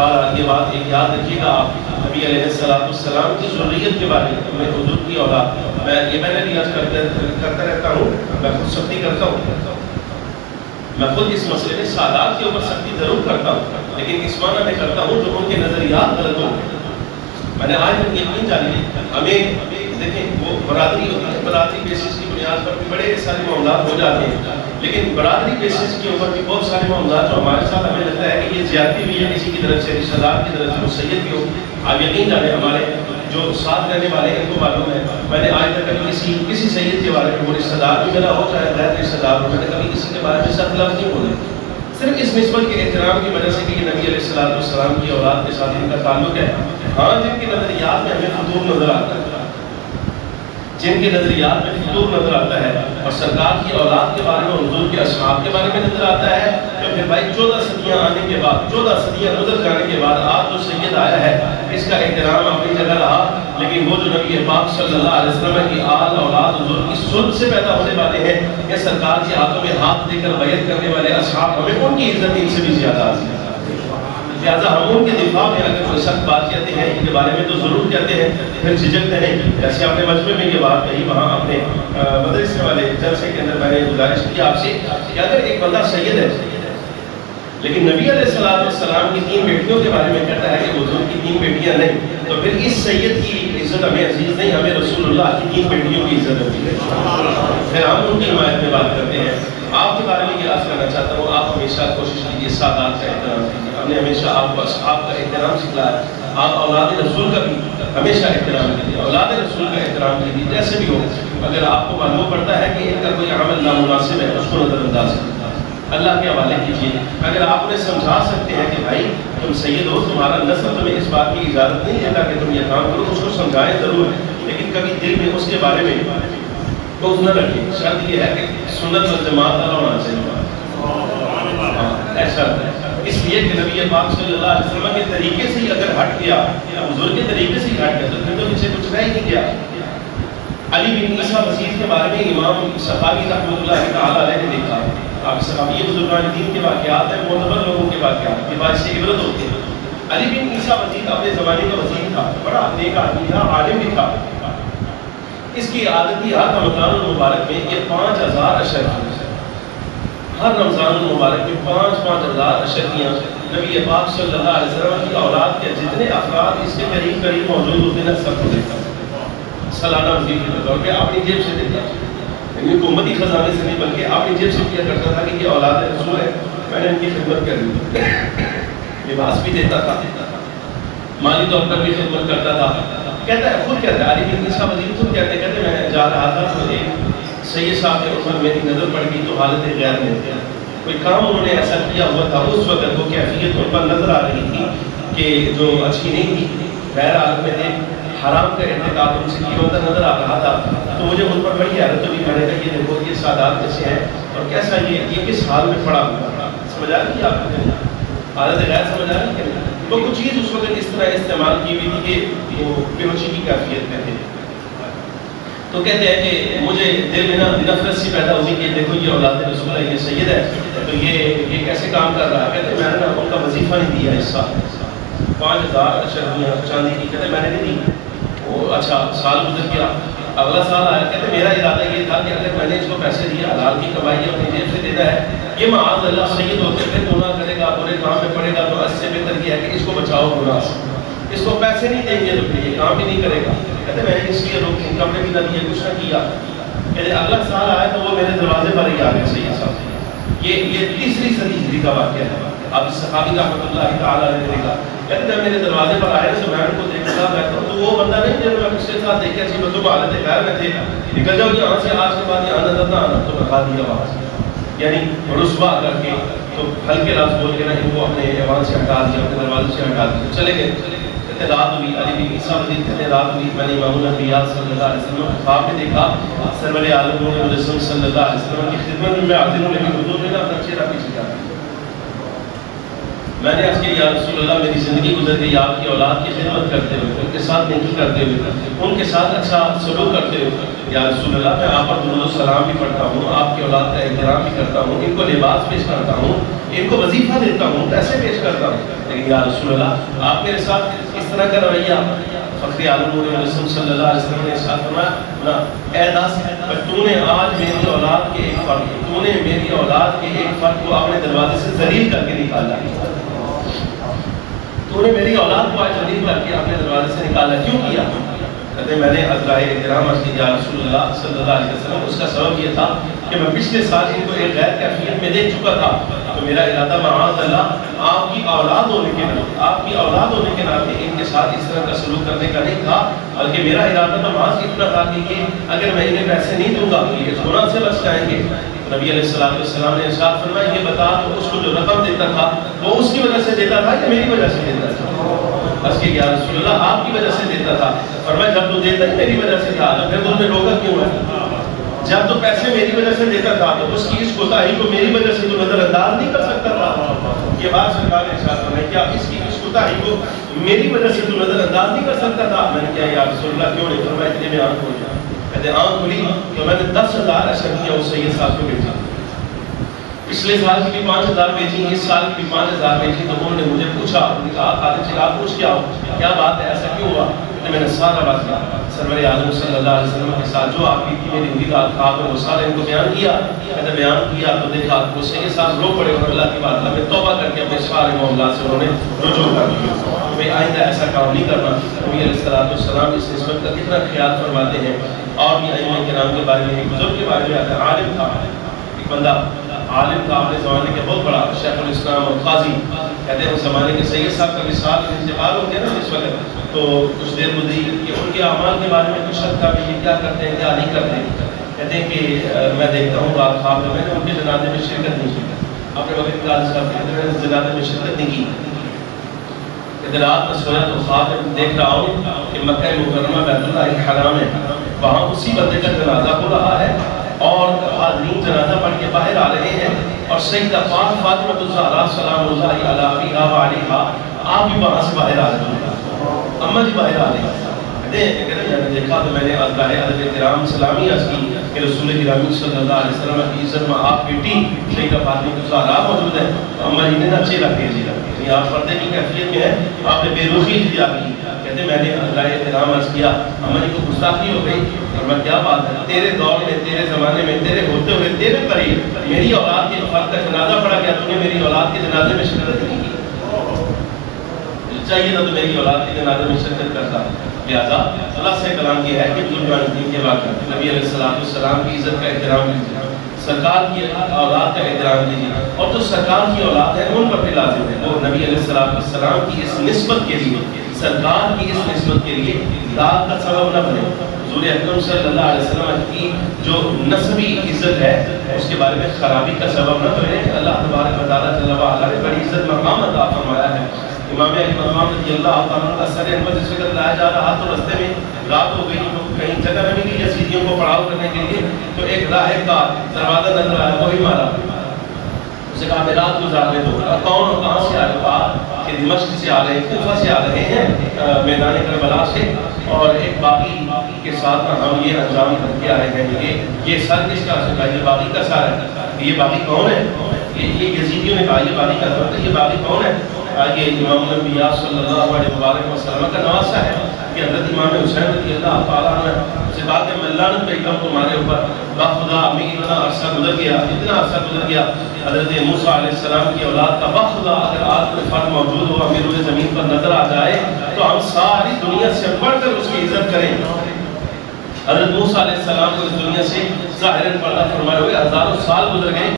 بہرحال یہ بات ایک یاد رکھیے گا آپ نبی علیہ السلام کی ذریت کے بارے میں حضور کی اولاد میں نے بھی آج کرتا رہتا ہوں، میں خود سختی کرتا ہوں، میں خود اس مسئلے میں سادات کے اوپر سختی ضرور کرتا ہوں، لیکن اس معنی میں کرتا ہوں جو ان کے نظریات غلط ہوں۔ میں نے آج تک یقین جانی ہمیں دیکھیں وہ برادری ہوتی ہے، برادری بیسس کی بنیاد پر بھی بڑے سارے معاملات ہو جاتے ہیں، لیکن برادری بیسس کے اوپر بھی بہت سارے معاملات جو ہمارے ساتھ ہمیں لگتا ہے کہ یہ زیادتی ہوئی ہے کسی کی طرف سے، رشتہ دار کی طرف سے، وہ سید بھی ہو، آپ یقین جانیں ہمارے جو ساتھ رہنے والے ان کو معلوم ہے، میں نے آج تک کبھی کسی سید کے بارے میں، وہ رشتہ دار بھی میرا ہو چاہے غیر رشتہ دار ہو، میں نے کبھی کسی کے بارے میں سخت لفظ نہیں بولے، صرف اس نسبت کے احترام کی وجہ سے کہ یہ نبی علیہ السلام کی اولاد کے ساتھ ان کا تعلق ہے۔ ہاں جن کے نظریات میں ہمیں فطور نظر آتا ہے، جن کے نظریات میں فطور نظر آتا ہے اور سرکار کی اولاد کے بارے میں، حضور کے اصحاب کے بارے میں نظر آتا ہے، تو پھر بھائی 14 صدیاں آنے کے بعد، 14 صدیاں گزر جانے کے بعد آپ جو سید آیا ہے اس کا احترام اپنی جگہ رہا، لیکن وہ جو نبی پاک صلی اللہ علیہ وسلم کی آل اولاد حضور کی صلب سے پیدا ہونے والے ہیں، یہ سرکار کے ہاتھوں میں ہاتھ دے کر بیعت کرنے والے اصحاب، ہمیں ان کی عزت ان سے بھی زیادہ حاصل ہے۔ لہٰذا ہم ان کے دفاع میں اگر کوئی سخت بات کہتے ہیں ان کے بارے میں تو ضرور کہتے ہیں، پھر جھجکتے نہیں، جیسے آپ نے مجمع میں یہ بات کہی، وہاں اپنے مدرسے والے جلسے کے اندر میں نے گزارش کی آپ سے کہ اگر ایک بندہ سید ہے لیکن نبی علیہ السلام کی 3 بیٹیوں کے بارے میں کہتا ہے کہ حضور کی 3 بیٹیاں نہیں، تو پھر اس سید کی عزت ہمیں عزیز نہیں، ہمیں رسول اللہ کی 3 بیٹیوں کی عزت ہوتی ہے، پھر ہم ان کی حمایت میں بات کرتے ہیں۔ آپ کے بارے میں یہ عرض کرنا چاہتا ہوں، آپ ہمیشہ کوشش کیجیے سادات کا احترام کیجیے، ہم نے ہمیشہ آپ کو اصحاب کا احترام سکھلایا ہے، آپ اولاد رسول کا بھی ہمیشہ احترام کیجیے، اولاد رسول کا احترام کیجیے، جیسے بھی ہو، اگر آپ کو معلوم پڑتا ہے کہ ان کا کوئی عمل نامناسب ہے اس کو نظر انداز کیجیے، اللہ کے حوالے کیجیے۔ اگر آپ انہیں سمجھا سکتے ہیں کہ بھائی تم سید ہو، تمہارا نسل تمہیں اس بات کی اجازت نہیں دیتا کہ تم یہ کام کرو، اس کو سمجھائیں ضرور، لیکن کبھی دل میں اس کے بارے میں بغض نہ رکھیں۔ شرط یہ ہے کہ سنت والجماعت والا ہونا چاہیے، ایسا ہے، اس لیے کہ نبی پاک صلی اللہ علیہ وسلم کے طریقے سے ہی اگر ہٹ گیا، حضور کے طریقے سے ہی ہٹ گیا تو پھر تو پیچھے کچھ رہ ہی نہیں گیا۔ علی بن عیسیٰ مسیح کے بارے میں امام سخاوی رحمۃ اللہ تعالیٰ علیہ نے لکھا، آپ سخاوی بزرگان دین کے واقعات ہیں، معتبر لوگوں کے واقعات کے بعد سے عبرت ہوتی ہے۔ علی بن عیسیٰ مسیح اپنے زمانے کا وزیر تھا، بڑا نیک آدمی تھا، عالم بھی تھا، اس کی عادت تھی ہر رمضان المبارک میں یہ 5000 اشرفیاں، ہر رمضان المبارک میں 5,000 اشرفیاں نبی پاک صلی اللہ علیہ وسلم کی اولاد کے جتنے افراد اس کے قریب قریب موجود ہوتے ہیں سب کو دیتا سالانہ وزیر کے طور پہ اپنی جیب سے دیتا، یعنی حکومتی خزانے سے نہیں بلکہ اپنی جیب سے کیا کرتا تھا کہ یہ اولاد رسول ہے، میں نے ان کی خدمت کرنی، لباس بھی دیتا تھا، مالی طور پر بھی خدمت کرتا تھا۔ کہتا ہے، خود کہتا ہے، علی بن عیسیٰ وزیر خود کہتے میں جا رہا تھا تو ایک سید صاحب کے اوپر میری نظر پڑ گئی تو حالت غیر میں کوئی کام انہوں نے ایسا کیا ہوا تھا، اس وقت وہ کیفیت ان پر نظر آ رہی تھی کہ جو اچھی نہیں تھی، غیر حالت میں ایک حرام کا ارتکاب ان سے کیا ہوتا نظر آ رہا تھا، تو مجھے ان پر بڑی حیرت ہوئی، میں نے کہا یہ دیکھو یہ سادات کیسے ہیں اور کیسا یہ کس حال میں پڑا ہوا تھا، سمجھ آ رہی ہے آپ کو حالت غیر سمجھ آ رہی ہے؟ وہ کچھ چیز اس وقت اس طرح استعمال کی ہوئی تھی کہ وہ بے ہوشی کی کیفیت میں تھے، تو کہتے ہیں کہ مجھے دل میں نفرت سی پیدا ہوئی کہ دیکھو یہ اولاد رسول ہے، یہ سید ہے، تو یہ کیسے کام کر رہا ہے؟ کہتے ہیں میں نے ان کا وظیفہ نہیں دیا اس سال، 5,000 اشرفیاں چاندی کی، کہتے ہیں میں نے نہیں دی، وہ اچھا سال گزر گیا، اگلا سال آیا، کہتے ہیں میرا ارادہ یہ تھا کہ اگر میں نے اس کو پیسے دیا، حلال کی کمائی اپنی جیب سے دیتا ہے، یہ معاذ اللہ سید ہوتے پھر گناہ کرے گا، برے کام میں پڑے گا، تو اس سے بہتر یہ ہے کہ اس کو بچاؤ گناہ سے، اس کو پیسے نہیں دیں گے تو پھر یہ کام بھی نہیں کرے گا، کہتے میں نے اس لیے روک کپڑے بھی نہ دیے، کچھ نہ کیا، کہتے اگلا سال آیا تو وہ میرے دروازے پر ہی آ گئے سید صاحب، یہ 3ری صدی ہجری کا واقعہ ہے، اب صحابی رحمۃ اللہ تعالیٰ نے دیکھا، کہتے جب میرے دروازے پر آئے تو میں ان کو دیکھتا بیٹھا تو وہ بندہ نہیں جب میں پچھلے ساتھ دیکھا سی بندوں کو حالت غیر میں تھے، نکل جاؤ یہاں سے آج کے بعد یہاں نظر نہ آنا، تو بتا دیا وہاں سے، یعنی رسوا کر کے تو ہلکے لفظ بول کے نا ان کو اپنے ایوان سے ہٹا دیا، اپنے دروازے سے ہٹا دیا، چلے گئے، کہتے رات ہوئی، علی بن عیسیٰ مزید کہتے رات ہوئی، میں نے امام الانبیاء صلی اللہ علیہ وسلم کو خواب میں دیکھا، سرور عالم مجسم صلی اللہ علیہ وسلم کی خدمت میں حاضر ہوں، لیکن حضور نے نا اپنا چہرہ پیچھے کر دیا، میں نے عرض کیا یا رسول اللہ میری زندگی گزر گئی آپ کی اولاد کی خدمت کرتے ہوئے، ان کے ساتھ نیکی کرتے ہوئے، ان کے ساتھ اچھا سلوک کرتے ہوئے۔ یا رسول اللہ میں آپ پر درود و سلام بھی پڑھتا ہوں، آپ کی اولاد کا احترام بھی کرتا ہوں، ان کو لباس پیش کرتا ہوں، ان کو وظیفہ دیتا ہوں، پیسے پیش کرتا ہوں، لیکن یا رسول اللہ آپ میرے ساتھ اس طرح کا رویہ۔ فخر عالم نور رسول صلی اللہ علیہ وسلم نے ارشاد فرمایا اے دس تو نے آج میری اولاد کے ایک فرد، تو نے میری اولاد کے ایک فرد کو اپنے دروازے سے ذلیل کر کے نکالا، تو نے میری اولاد کو آج ذلیل کر کے اپنے دروازے سے نکالا، کیوں کیا؟ کہتے ہیں میں نے عزرائے احترام عرض کی یا رسول اللہ صلی اللہ علیہ وسلم، اس کا سبب یہ تھا کہ میں پچھلے سال ان کو ایک غیر کیفیت میں دیکھ چکا تھا، تو میرا ارادہ معاذ اللہ آپ کی اولاد ہونے کے ناطے، آپ کی اولاد ہونے کے ناطے ان کے ساتھ اس طرح کا سلوک کرنے کا نہیں تھا، بلکہ میرا ارادہ تو معاذ اتنا تھا کہ اگر میں انہیں پیسے نہیں دوں گا تو یہ گناہ سے بچ جائیں گے۔ نبی علیہ السلام نے ارشاد فرمایا یہ بتا تو اس کو جو رقم دیتا تھا وہ اس کی وجہ سے دیتا تھا یا میری وجہ سے دیتا تھا؟ اس کے یا رسول اللہ آپ کی وجہ سے دیتا تھا۔ فرمایا جب تو دیتا ہی میری وجہ سے تھا تو پھر تم نے روکا کیوں ہے؟ جب تو پیسے میری وجہ سے دیتا تھا تو اس کی اس کوتاہی کو میری وجہ سے تو نظر انداز نہیں کر سکتا تھا۔ یہ بات سرکار نے ارشاد فرمائی کیا اس کی اس کوتاہی کو میری وجہ سے تو نظر انداز نہیں کر سکتا تھا؟ میں نے کہا یا رسول اللہ کیوں نہیں؟ فرمایا اتنے میں آنکھ کھول گیا۔ کہتے ہیں آنکھ کھلی تو میں نے 10,000 اشرفیاں اس سید صاحب کو بھیجا، پچھلے سال کی بھی 5,000 بھیجی، اس سال کی بھی 5,000 بھیجی، تو انہوں نے مجھے پوچھا، انہوں نے کہا خالد جی آپ پوچھ کیا بات ہے، ایسا کیوں ہوا؟ تو میں نے سارا بات کیا سرور عالم صلی اللہ علیہ وسلم کے ساتھ جو آپ کی تھی میری امید آپ وہ سارے ان کو بیان کیا۔ کہتے بیان کیا تو دیکھا وہ سید صاحب رو پڑے اور اللہ کی بات میں توبہ کر کے اپنے سارے معاملات سے انہوں نے رجوع کر دیا۔ میں آئندہ ایسا کام نہیں کرنا۔ نبی علیہ السلام اس نسبت کا کتنا خیال فرماتے ہیں۔ اور بھی ائمہ کرام کے بارے میں ایک بزرگ کے بارے میں آتا ہے، عالم تھا ایک بندہ، عالم تھا اپنے زمانے کے بہت بڑا شیخ الاسلام اور قاضی، کہتے ہیں اس زمانے کے سید صاحب کا وصال انتقال ہو گیا نا اس وقت، تو کچھ دیر گزری کہ ان کے اعمال کے بارے میں کچھ شک تھا کہ یہ کیا کرتے ہیں کیا نہیں کرتے ہیں۔ کہتے ہیں کہ میں دیکھتا ہوں رات خواب میں نے ان کے جنازے میں شرکت نہیں کی، اپنے وقت قاضی صاحب کہتے ہیں میں جنازے میں شرکت نہیں کی۔ کہتے رات میں سویا تو خواب میں دیکھ رہا ہوں کہ مکہ مکرمہ بیت اللہ الحرام ہے، وہاں اسی بندے کا جنازہ ہو رہا ہے اور حاضرین جنازہ پڑھ کے باہر آ رہے ہیں، اور سیدہ پاک فاطمہ الزہرا سلام اللہ علیہا و علیہا آپ بھی وہاں سے باہر آ رہے ہیں، اماں جی باہر آ رہے ہیں۔ کہتے ہیں میں نے دیکھا تو میں نے ادب احترام سلامی عرض کی کہ رسول گرامی صلی اللہ علیہ وسلم کی عزت میں آپ بیٹی سیدہ فاطمہ الزہرا موجود ہے، تو اماں جی نے اچھے رکھ دیا، آپ پردے کی کیفیت میں ہے، آپ نے بے رخی اختیار کی۔ کہتے میں نے ادب احترام عرض کیا، اماں جی کو گستاخی ہو گئی، اور میں کیا بات ہے تیرے دور میں تیرے زمانے میں تیرے ہوتے ہوئے تیرے قریب میری اولاد کے فرد کا جنازہ پڑا گیا، تو نے میری اولاد کے جنازے میں شرکت نہیں کی، چاہیے تھا تو میری اولاد کے جنازے میں شرکت کرتا۔ لہٰذا اللہ سے کلام یہ ہے کہ بزرگان دین کے واقع نبی علیہ السلام کی عزت کا احترام کیجیے، سرکار کی اولاد کا احترام کیجیے، اور جو سرکار کی اولاد ہے ان پر بھی لازم ہے وہ نبی علیہ السلام کی اس نسبت کے لیے، سرکار کی اس نسبت کے لیے داغ کا سبب نہ بنے۔ حضور اکرم صلی اللہ علیہ وسلم کی جو نسبی عزت ہے اس کے بارے میں خرابی کا سبب نہ بنے۔ اللہ تبارک و تعالیٰ جل وعلا نے بڑی عزت مقام عطا فرمایا ہے۔ امام علی مقام رضی اللہ تعالیٰ کا سر انور اس وقت لایا جا رہا تو رستے میں رات ہو گئی، تو کہیں جگہ نہ ملی یزیدیوں کو پڑاؤ کرنے کے لیے، تو ایک راہب کا دروازہ نظر آیا، وہی مارا، اسے کہا میں رات گزارنے دو، کون اور کہاں سے آئے؟ کہا کہ دمشق سے آ رہے ہیں، کوفہ سے آ رہے ہیں، میدان کربلا سے، اور ایک باغی کے ساتھ ہم یہ انجام کر کے آئے ہیں۔ یہ سر کس کا سکا؟ یہ باغی کا سر ہے۔ یہ باغی کون ہے؟ یہ یزیدیوں نے کہا یہ باغی کا سر ہے، یہ باغی کون ہے؟ یہ امام الانبیاء صلی اللہ علیہ وسلم کا نواسہ ہے کہ حضرت امام حسین رضی اللہ تعالیٰ عنہ سے بات ہے میں لعنت پہ کم تمہارے اوپر، بخدا امی اتنا عرصہ گزر گیا، اتنا عرصہ گزر گیا، حضرت موسیٰ علیہ السلام کی اولاد کا بخدا اگر آج کوئی فرد موجود ہو امیر روئے زمین پر نظر آ جائے تو ہم ساری دنیا سے بڑھ کر اس کی عزت کریں۔ حضرت موسیٰ علیہ السلام کو اس دنیا سے ظاہراً پردہ فرمائے ہوئے ہزاروں سال گزر گئے۔